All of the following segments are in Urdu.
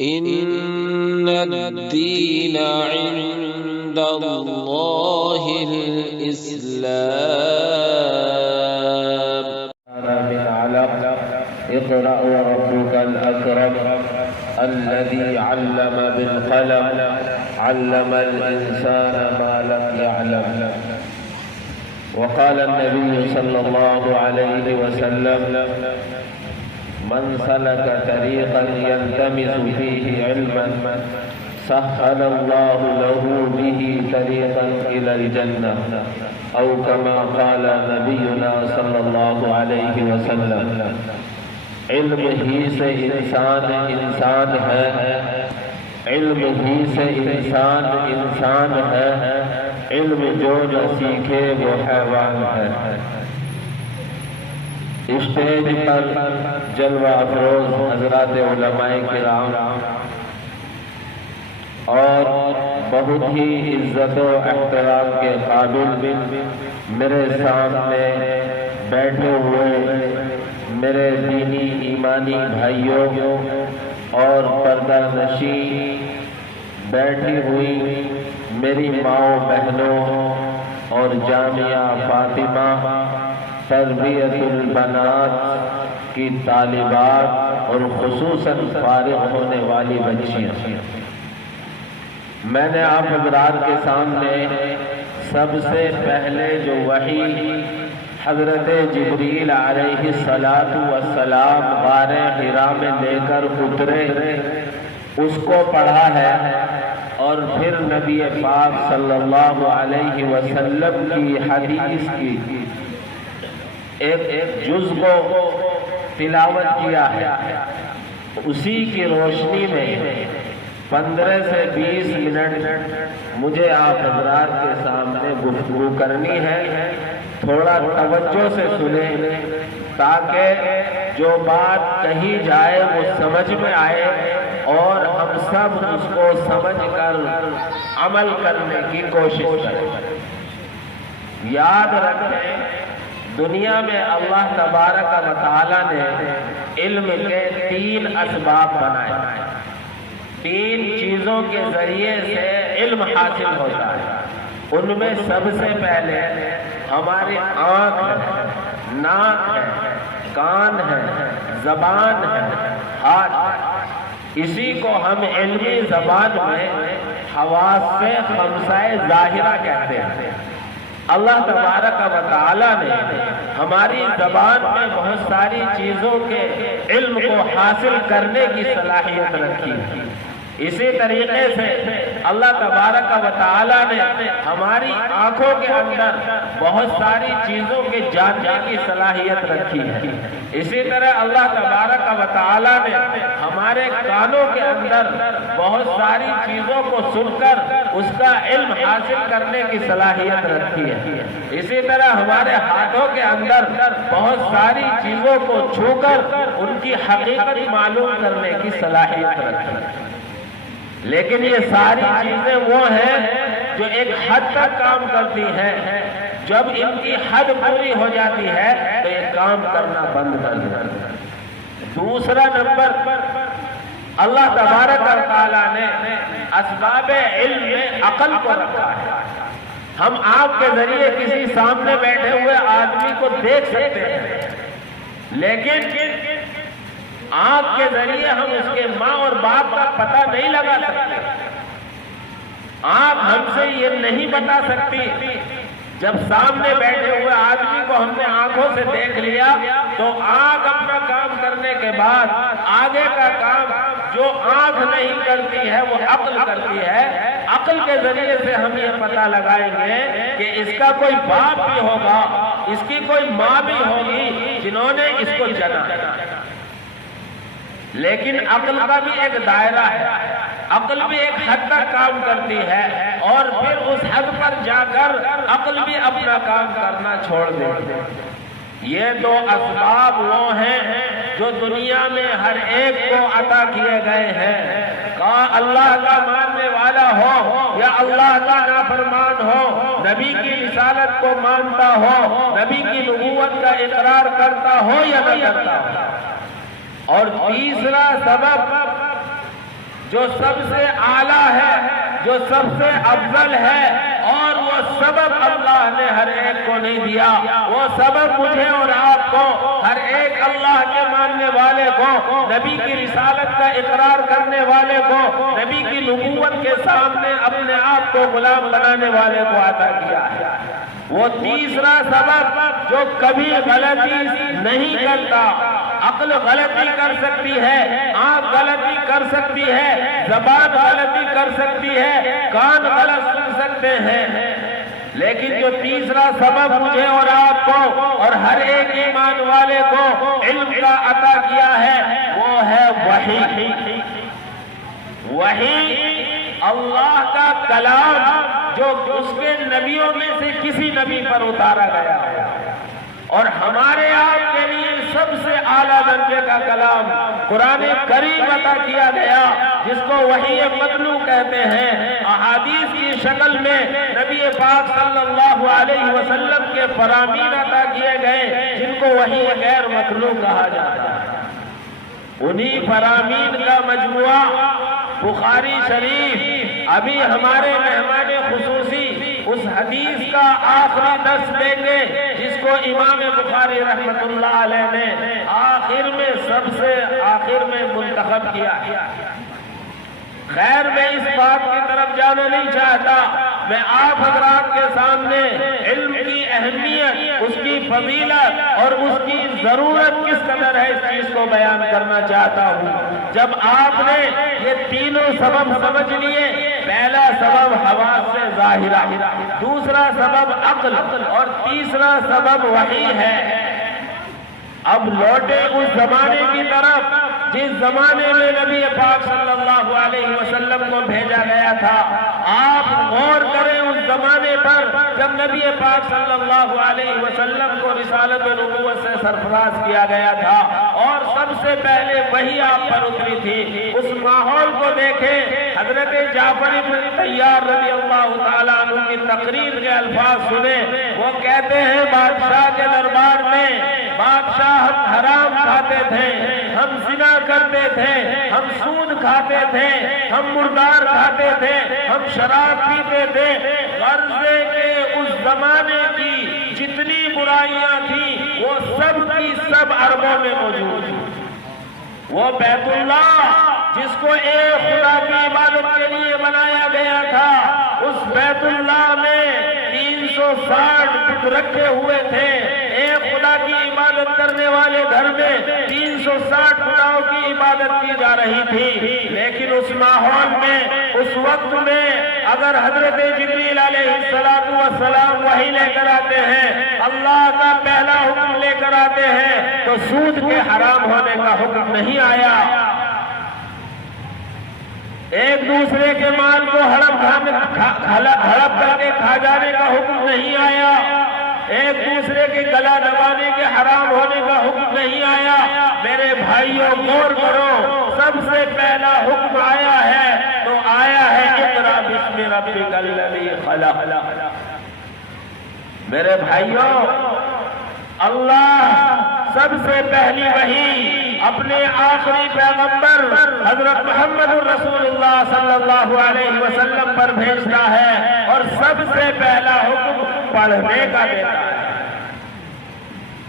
إن الدين عند الله الإسلام. من علق اقرأ وربك الأكرم الذي علم بالقلم علم الإنسان ما لم يعلم. وقال النبي صلى الله عليه وسلم من سلك طريقا يلتمس فيه علما سهل الله له به طريقا إلى الجنة أو كما قال نبينا صلی اللہ علیہ وسلم. علم ہی سے انسان ہے، علم ہی سے انسان ہے، علم جو نہ سیکھے وہ حیوان ہے. اسٹیج پر جلوہ افروز حضرات علماء کرام اور بہت ہی عزت و احترام کے قابل میرے سامنے بیٹھے ہوئے میرے دینی ایمانی بھائیوں اور پردہ نشین بیٹھی ہوئی میری ماؤں بہنوں اور جامعہ فاطمہ تربیت البنات کی طالبات اور خصوصاً فارغ ہونے والی بچیاں، میں نے آپ حضرات کے سامنے سب سے پہلے جو وحی حضرت جبریل علیہ السلام غار حرا میں لے کر اترے اس کو پڑھا ہے، اور پھر نبی پاک صلی اللہ علیہ وسلم کی حدیث کی ایک جز کو تلاوت کیا ہے. اسی کی روشنی میں 15 سے 20 منٹ مجھے آپ حضرات کے سامنے گفتگو کرنی ہے. تھوڑا توجہ سے سنیں تاکہ جو بات کہی جائے وہ سمجھ میں آئے اور ہم سب اس کو سمجھ کر عمل کرنے کی کوشش کریں. یاد رکھیں دنیا میں اللہ تبارک و تعالی نے علم کے 3 اسباب بنائے. 3 چیزوں کے ذریعے سے علم حاصل ہوتا ہے. ان میں سب سے پہلے ہماری آنکھ ہے، ناک ہے، کان ہے، زبان ہے، ہاتھ ہے. اسی کو ہم علمی زبان میں حواس خمسہ ظاہرہ کہتے ہیں. اللہ تبارک و تعالی نے ہماری زبان میں بہت ساری چیزوں کے علم کو حاصل کرنے کی صلاحیت رکھی ہے. اسی طریقے سے اللہ تبارک و تعالی نے ہماری آنکھوں کے اندر بہت ساری چیزوں کے جاننے کی صلاحیت رکھی ہے. اسی طرح اللہ تبارک و تعالی نے ہمارے کانوں کے اندر بہت ساری چیزوں کو سن کر اس کا علم حاصل کرنے کی صلاحیت رکھی ہے. اسی طرح ہمارے ہاتھوں کے اندر بہت ساری چیزوں کو چھو کر ان کی حقیقت معلوم کرنے کی صلاحیت رکھی ہے. لیکن یہ ساری چیزیں وہ ہیں جو ایک حد تک کام کرتی ہیں. جب ان کی حد پوری ہو جاتی ہے تو یہ کام کرنا بند کر دیتا ہے. دوسرا نمبر اللہ تبارک و تعالیٰ نے اسباب علم میں عقل کو رکھا ہے. ہم آپ کے ذریعے کسی سامنے بیٹھے ہوئے آدمی کو دیکھ سکتے ہیں، لیکن آنکھ کے ذریعے ہم اس کے ماں اور باپ کا پتہ نہیں لگا سکتے. آنکھ ہم سے یہ نہیں بتا سکتی. جب سامنے بیٹھے ہوئے آدمی کو ہم نے آنکھوں سے دیکھ لیا تو آنکھ اپنا کام کرنے کے بعد آگے کا کام جو آنکھ نہیں کرتی ہے وہ عقل کرتی ہے. عقل کے ذریعے سے ہم یہ پتہ لگائیں گے کہ اس کا کوئی باپ بھی ہوگا، اس کی کوئی ماں بھی ہوگی جنہوں نے اس کو جنا. لیکن عقل کا بھی ایک دائرہ ہے. عقل بھی ایک حد تک کام کرتی ہے اور پھر اس حد پر جا کر عقل بھی اپنا کام کرنا چھوڑ دیتی ہے. یہ 2 اسباب وہ ہیں جو دنیا میں ہر ایک کو عطا کیے گئے ہیں. کہا اللہ کا ماننے والا ہو یا اللہ کا نافرمان ہو، نبی کی رسالت کو مانتا ہو، نبی کی نبوت کا اقرار کرتا ہو یا نہ کرتا ہو. اور تیسرا سبب جو سب سے اعلیٰ ہے، جو سب سے افضل ہے، اور وہ سبب اللہ نے ہر ایک کو نہیں دیا، وہ سبب مجھے اور آپ کو، ہر ایک اللہ کے ماننے والے کو، نبی کی رسالت کا اقرار کرنے والے کو، نبی کی نبوت کے سامنے اپنے آپ کو غلام بنانے والے کو عطا کیا ہے۔ وہ تیسرا سبب جو کبھی غلطی نہیں کرتا، عقل غلطی کر سکتی ہے، آنکھ غلطی کر سکتی ہے، زبان غلطی کر سکتی ہے، کان غلط سن سکتے ہیں، لیکن جو تیسرا سبب مجھے اور آپ کو اور ہر ایک ایمان والے کو علم کا عطا کیا ہے، وہ ہے وحی۔ وحی اللہ کا کلام جو اس کے نبیوں میں سے کسی نبی پر اتارا گیا ہے، اور ہمارے آپ کے لیے سب سے اعلیٰ درجے کا کلام قرآن کریم عطا کیا گیا، جس کو وحی مطلوع کہتے ہیں۔ احادیث کی شکل میں نبی پاک صلی اللہ علیہ وسلم کے فرامین عطا کیے گئے، جن کو وحی غیر مطلوع کہا جاتا ہے۔ انہی فرامین کا مجموعہ بخاری شریف ابھی ہمارے مہمان خصوصی اس حدیث کا آخری درس دیں گے، جس کو امام بخاری رحمت اللہ علیہ نے آخر میں سب سے آخر میں منتخب کیا۔ خیر، میں اس بات کی طرف جانا نہیں چاہتا، میں آپ حضرات کے سامنے علم کی اہمیت، اس کی فضیلت اور اس کی ضرورت کس قدر ہے اس چیز کو بیان کرنا چاہتا ہوں۔ جب آپ نے یہ تینوں سبب سمجھ لیے، پہلا سبب حواس سے ظاہرہ، دوسرا سبب عقل اور تیسرا سبب وحی ہے، اب لوٹے اس زمانے کی طرف جس زمانے میں نبی پاک صلی اللہ علیہ وسلم کو بھیجا گیا تھا۔ آپ غور کریں اس زمانے پر جب نبی پاک صلی اللہ علیہ وسلم کو رسالت و نبوت سے سرفراز کیا گیا تھا، اور سب سے پہلے وہی آپ پر اتری تھی۔ اس ماحول کو دیکھیں، حضرت جعفر بن طیار رضی اللہ تعالیٰ عنہ کی تقریر کے الفاظ سنیں۔ وہ کہتے ہیں بادشاہ کے دربار میں، بادشاہ ہم حرام کھاتے تھے، ہم زنا کرتے تھے، ہم سود کھاتے تھے، ہم مردار کھاتے تھے، ہم شراب پیتے تھے، غرضے کے اس زمانے کی جتنی برائیاں تھیں وہ سب کی سب عربوں میں موجود تھی۔ وہ بیت اللہ جس کو ایک خدا کی عبادت کے لیے بنایا گیا تھا، اس بیت اللہ میں 360 بت رکھے ہوئے تھے۔ ایک خدا کی عبادت کرنے والے گھر میں 360 خداؤں کی عبادت کی جا رہی تھی، لیکن اس ماحول میں، اس وقت میں اگر حضرت جبریل علیہ السلام وحی لے کر آتے ہیں، اللہ کا پہلا حکم لے کر آتے ہیں، تو سود کے حرام ہونے کا حکم نہیں آیا، ایک دوسرے کے مال کو ہڑپ کر کے کھا جانے کا حکم نہیں آیا، ایک دوسرے کے گلا دبانے کے حرام ہونے کا حکم نہیں آیا۔ میرے بھائیوں غور کرو، سب سے پہلا حکم آیا ہے تو آیا ہے اقرا بسم ربک الذی خلق۔ میرے بھائیوں، اللہ سب سے پہلی وحی اپنے آخری پیغمبر حضرت محمد رسول اللہ صلی اللہ علیہ وسلم پر بھیجتا ہے، اور سب سے پہلا حکم پڑھنے کا دیتا ہے۔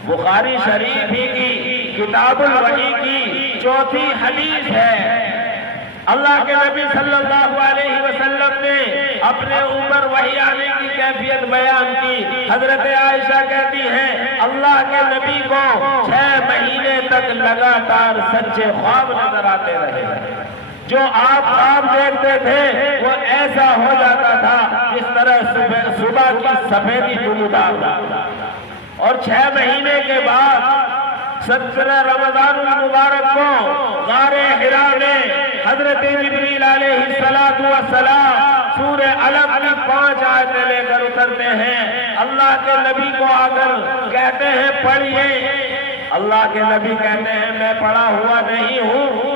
بخاری شریف ہی کی کتاب الوحی کی چوتھی حدیث ہے، اللہ کے نبی صلی اللہ علیہ وسلم نے اپنے اوپر وحی آنے کی کیفیت بیان کی۔ حضرت عائشہ کہتی ہیں اللہ کے نبی کو 6 مہینے تک لگاتار سچے خواب نظر آتے رہے، جو آپ خواب دیکھتے تھے وہ ایسا ہو جاتا تھا جس طرح صبح کی سفیدی نمودار، اور 6 مہینے کے بعد 17 رمضان المبارک کو غار حرا میں حضرت جبریل علیہ السلام سورہ علق کی 5 آیتیں لے کر اترتے ہیں، اللہ کے نبی کو آ کر کہتے ہیں پڑھیے، اللہ کے نبی کہتے ہیں میں پڑھا ہوا نہیں ہوں۔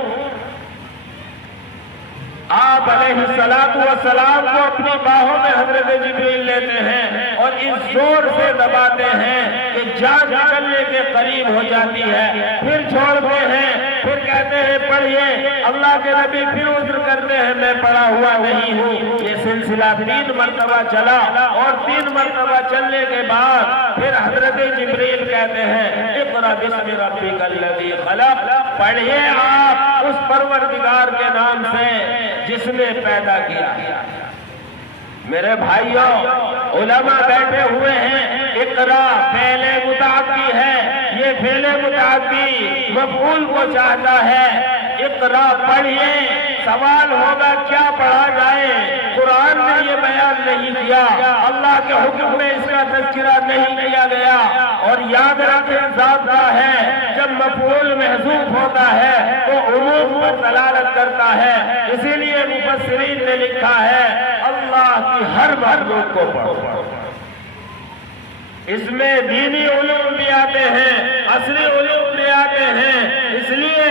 آپ علیہ السلام کو اپنی باہوں میں حضرت جبریل لیتے ہیں اور اس زور سے دباتے ہیں کہ جان نکلنے کے قریب ہو جاتی ہے، پھر چھوڑتے ہیں، پھر کہتے ہیں پڑھیے، اللہ کے نبی پھر عذر کرتے ہیں میں پڑھا ہوا نہیں ہوں۔ یہ سلسلہ 3 مرتبہ چلا اور 3 مرتبہ چلنے کے بعد پھر حضرت جبریل کہتے ہیں اقرأ باسم ربک الذی خلق، پڑھیے آپ اس پروردگار کے نام سے جس نے پیدا کیا۔ میرے بھائیوں، علماء بیٹھے ہوئے ہیں، اقرا فعل متعدی ہے، یہ فعل متعدی مفعول کو چاہتا ہے۔ اقرا پڑھیے، سوال ہوگا کیا پڑھا جائے؟ قرآن نے یہ بیان نہیں کیا، اللہ کے حکم میں اس کا تذکرہ نہیں کیا گیا۔ اور یاد رکھیں ضابطہ ہے، جب مفعول محذوف ہوتا ہے تو عموم پر دلالت کرتا ہے، اسی لیے مفسرین نے لکھا ہے اللہ کی ہر مخلوق کو پڑھو۔ اس میں دینی علوم بھی آتے ہیں، اصلی علوم بھی آتے ہیں، اس لیے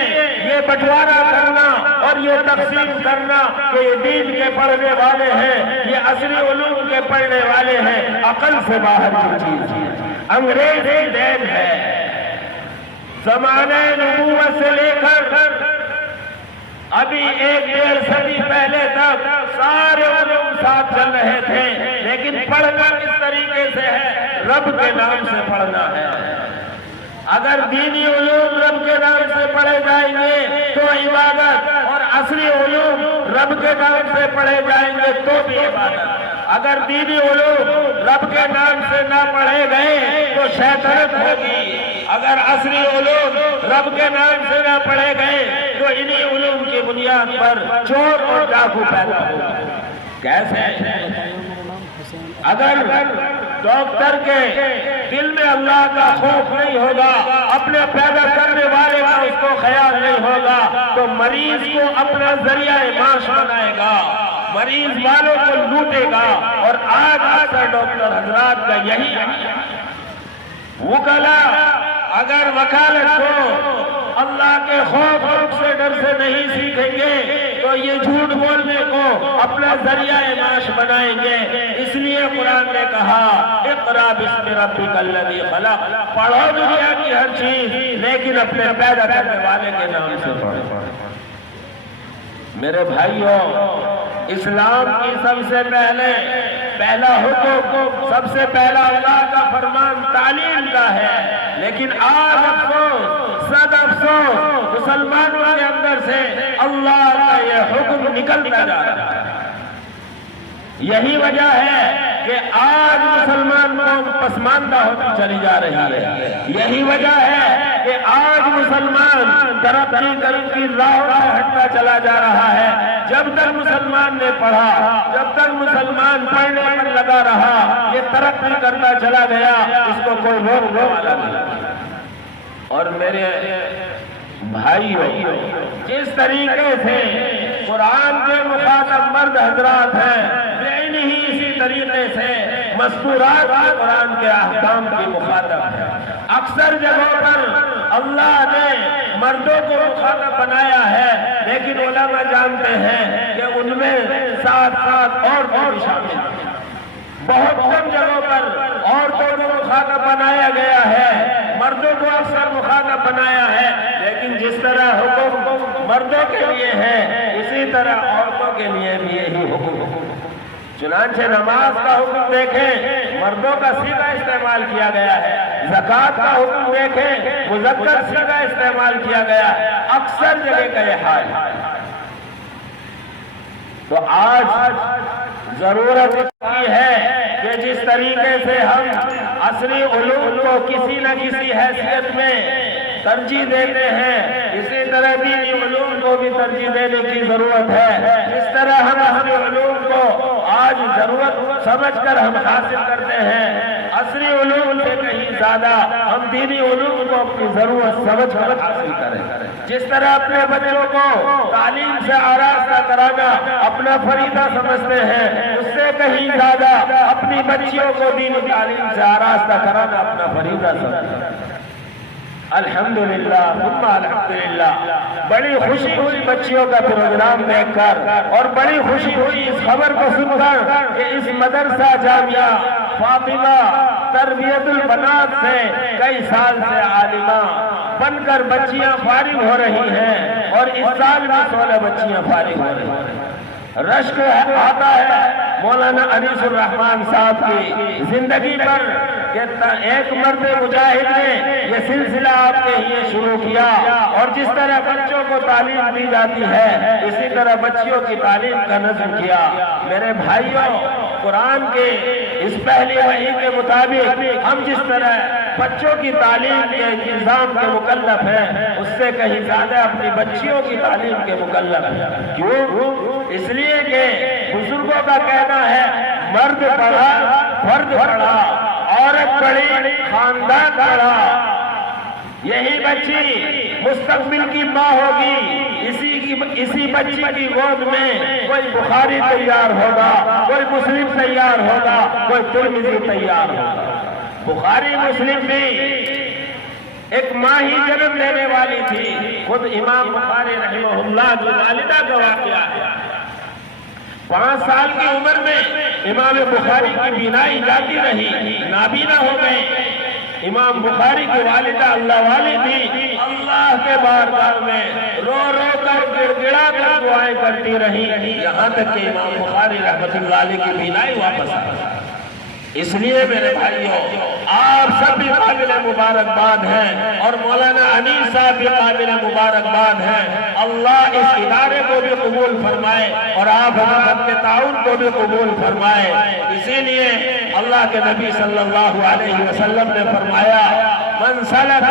یہ بٹوارا کرنا اور یہ تقسیم کرنا کہ یہ دین کے پڑھنے والے ہیں، یہ اصلی علوم کے پڑھنے والے ہیں، عقل سے باہر کی چیز ہے، انگریزی دین ہے۔ زمانہ نبوت سے لے کر ابھی 1-1.5 صدی پہلے تک سارے علوم ساتھ چل رہے تھے، لیکن پڑھنا کس طریقے سے ہے؟ رب کے نام سے پڑھنا ہے۔ اگر دینی علوم رب کے نام سے پڑھے جائیں گے تو عبادت، اور اصلی علوم رب کے نام سے پڑھے جائیں گے تو بھی عبادت۔ اگر دینی علوم رب کے نام سے نہ پڑھے گئے تو شیطنت ہوگی، اگر اصلی علوم رب کے نام سے نہ پڑھے گئے تو انہی علوم کی بنیاد پر چور اور ڈاکو پیدا ہوگا۔ کیسے؟ اگر ڈاکٹر کے دل میں اللہ کا خوف نہیں ہوگا، اپنے پیدا کرنے والے کا اس کو خیال نہیں ہوگا، تو مریض کو اپنا ذریعہ معاش بنائے گا، مریض والوں کو لوٹے گا۔ اور آج اکثر ڈاکٹر حضرات کا یہی ہے، وکلا اگر وکالت کو اللہ کے خوف سے ڈر سے نہیں سیکھیں گے تو یہ جھوٹ بولنے کو اپنا ذریعہ معاش بنائیں گے۔ اس لیے قرآن نے کہا اقرأ باسم ربک الذی خلق، پڑھو دنیا کی ہر چیز لیکن اپنے پیدا کرنے والے کے نام سے پڑھو۔ میرے بھائیوں، اسلام کی سب سے پہلا حکم، سب سے پہلا اللہ کا فرمان تعلیم کا ہے، لیکن آج افسوس، صد افسوس، مسلمانوں کے اندر سے اللہ کا یہ حکم نکلتا جا رہا ہے۔ یہی وجہ ہے کہ آج مسلمان قوم پسماندہ ہوتی چلی جا رہی ہے، یہی وجہ ہے کہ آج مسلمان ترقی کی راہوں سے ہٹتا چلا جا رہا ہے۔ جب تک مسلمان نے پڑھا، جب تک مسلمان پڑھنے پر لگا رہا، یہ ترقی کرتا چلا گیا، اس کو کوئی روکنے والا نہیں۔ اور میرے بھائیوں، جس طریقے سے قرآن کے مخاطب مرد حضرات ہیں، ہی اسی طریقے سے مستورات کے قرآن کے احکام کی مخاطب ہے۔ اکثر جگہوں پر اللہ نے مردوں کو مخاطب بنایا ہے، لیکن علماء جانتے ہیں کہ ان میں ساتھ عورتیں بھی شامل ہیں۔ بہت کم جگہوں پر عورتوں کو مخاطب بنایا گیا ہے، مردوں کو اکثر مخاطب بنایا ہے، لیکن جس طرح حکم مردوں کے لیے ہے اسی طرح عورتوں کے لیے بھی یہی حکم۔ چنانچہ نماز کا حکم دیکھیں، مردوں کا صیغہ استعمال کیا گیا ہے، زکوٰۃ کا حکم دیکھیں، مذکر صیغہ استعمال کیا گیا ہے، اکثر جگہ کا یہ حال ہے۔ تو آج ضرورت کی ہے کہ جس طریقے سے ہم اصلی علوم کو کسی نہ کسی حیثیت میں ترجیح دیتے ہیں، اسی طرح دینی علوم کو بھی ترجیح دینے کی ضرورت ہے۔ اس طرح ہم اصلی علوم کو آج ضرورت سمجھ کر ہم حاصل کرتے ہیں، اصلی علوم سے کہیں زیادہ ہم دینی علوم کو اپنی ضرورت سمجھ کر حاصل کریں۔ جس طرح اپنے بچوں کو تعلیم سے آراستہ کرانا اپنا فریضہ سمجھتے ہیں، اس سے کہیں زیادہ اپنی بچیوں کو دینی تعلیم سے آراستہ کرانا اپنا فریضہ سمجھتے ہیں۔ الحمدللہ ثم الحمدللہ، بڑی خوشی ہوئی بچیوں کا پروگرام دیکھ کر، اور بڑی خوشی ہوئی اس خبر کو سن کر کہ اس مدرسہ جامعہ فاطمہ تربیت البنات سے کئی سال سے عالمہ بن کر بچیاں فارغ ہو رہی ہیں۔ اور اس سال بھی 16 بچیاں فارغ ہو رہی ہیں۔ رشک آتا ہے مولانا انیس الرحمن صاحب کی زندگی پر کہ ایک مرد مجاہد نے یہ سلسلہ آپ کے لیے شروع کیا، اور جس طرح بچوں کو تعلیم دی جاتی ہے اسی طرح بچیوں کی تعلیم کا نظم کیا۔ میرے بھائیوں، قرآن کے اس پہلی وحی کے مطابق ہم جس طرح بچوں کی تعلیم کے انتظام کے مکلف ہیں، اس سے کہیں زیادہ اپنی بچیوں کی تعلیم کے مکلف ہیں۔ کیوں؟ اس لیے کہ بزرگوں کا کہنا ہے مرد پڑھا فرد پڑھا، عورت پڑھی خاندان پڑھا۔ یہی بچی مستقبل کی ماں ہوگی، اسی بچی کی گود میں کوئی بخاری تیار ہوگا، کوئی مسلم تیار ہوگا، کوئی ترمذی تیار ہوگا۔ بخاری مسلم بھی ایک ماں ہی جنم دینے والی تھی۔ خود امام بخاری رحمہ اللہ کی والدہ کا واقعہ ہے۔ 5 سال کی عمر میں امام بخاری کی بینائی جاتی رہی، نابینا ہو گئے۔ امام بخاری کی والدہ اللہ والی تھی، اللہ کے بارگاہ میں رو رو کر گڑ گڑا کر دعائیں کرتی رہی، یہاں تک کہ امام بخاری رحمۃ اللہ علیہ کی بینائی واپس آ گئی۔ اس لیے میرے بھائیوں، آپ سب بھی قابل مبارکباد ہیں، اور مولانا انیس صاحب بھی قابل مبارکباد ہیں۔ اللہ اس ادارے کو بھی قبول فرمائے اور آپ حضرات کے تعاون کو بھی قبول فرمائے۔ اسی لیے اللہ کے نبی صلی اللہ علیہ وسلم نے فرمایا، من سلک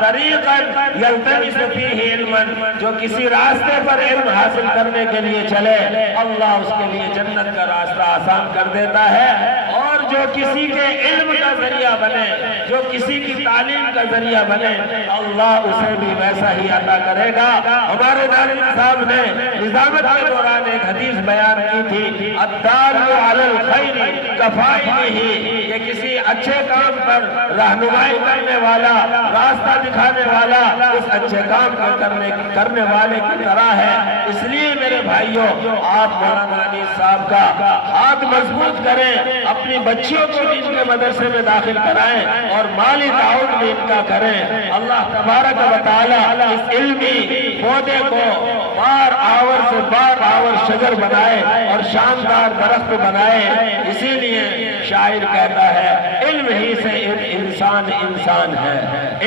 طریقا یلتمس فیہ علما، جو کسی راستے پر علم حاصل کرنے کے لیے چلے اللہ اس کے لیے جنت کا راستہ آسان کر دیتا ہے، اور جو کسی کے علم کا ذریعہ بنے، جو کسی کی تعلیم کا ذریعہ بنے، اللہ اسے بھی ویسا ہی عطا کرے گا۔ ہمارے دارین صاحب نے نظامت کے دوران ایک حدیث بیان کی تھی، الدال علی الخیر کفاعلہ، یہ کسی اچھے کام پر رہنمائی کرنے والا، راستہ دکھانے والا اس اچھے کام کا کرنے والے کی طرح ہے۔ اس لیے میرے بھائیوں، آپ مولانا انیس صاحب کا ہاتھ مضبوط کریں، اپنی بچیوں کو بھی ان کے مدرسے میں داخل کرائیں، اور مالی تعاون بھی ان کا کریں۔ اللہ تبارک و تعالی اس علمی پودے کو بار آور سے بار آور شجر بنائے اور شاندار درخت بنائے۔ اسی لیے شاعر کہتا ہے، علم ہی سے انسان انسان ہے،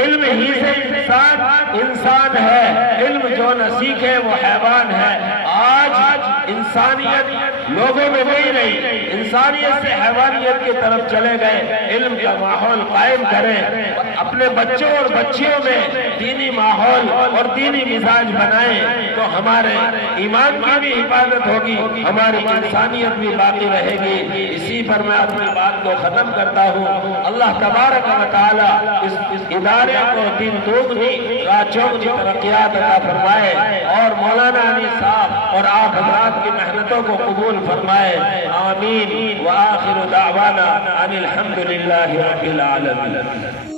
علم ہی سے انسان انسان ہے، علم جو نہ سیکھے وہ حیوان ہے۔ آج انسانیت لوگوں میں نہیں رہی، انسانیت سے حیوانیت کی طرف چلے گئے۔ علم کا ماحول قائم کریں، اپنے بچوں اور بچیوں میں دینی ماحول اور دینی مزاج بنائیں، تو ہمارے ایمان کی بھی حفاظت ہوگی، ہماری انسانیت بھی باقی رہے گی۔ اسی پر میں اپنی بات کو ختم کرتا ہوں۔ اللہ تبارک و تعالی اس ادارے کو دین دوگنی رات چوگنی ترقیات عطا فرمائے، اور مولانا انیس صاحب اور آپ حضرات کی محنتوں کو قبول فرمائے۔ آمین۔ وآخر دعوانا ان الحمد للہ رب العالمین۔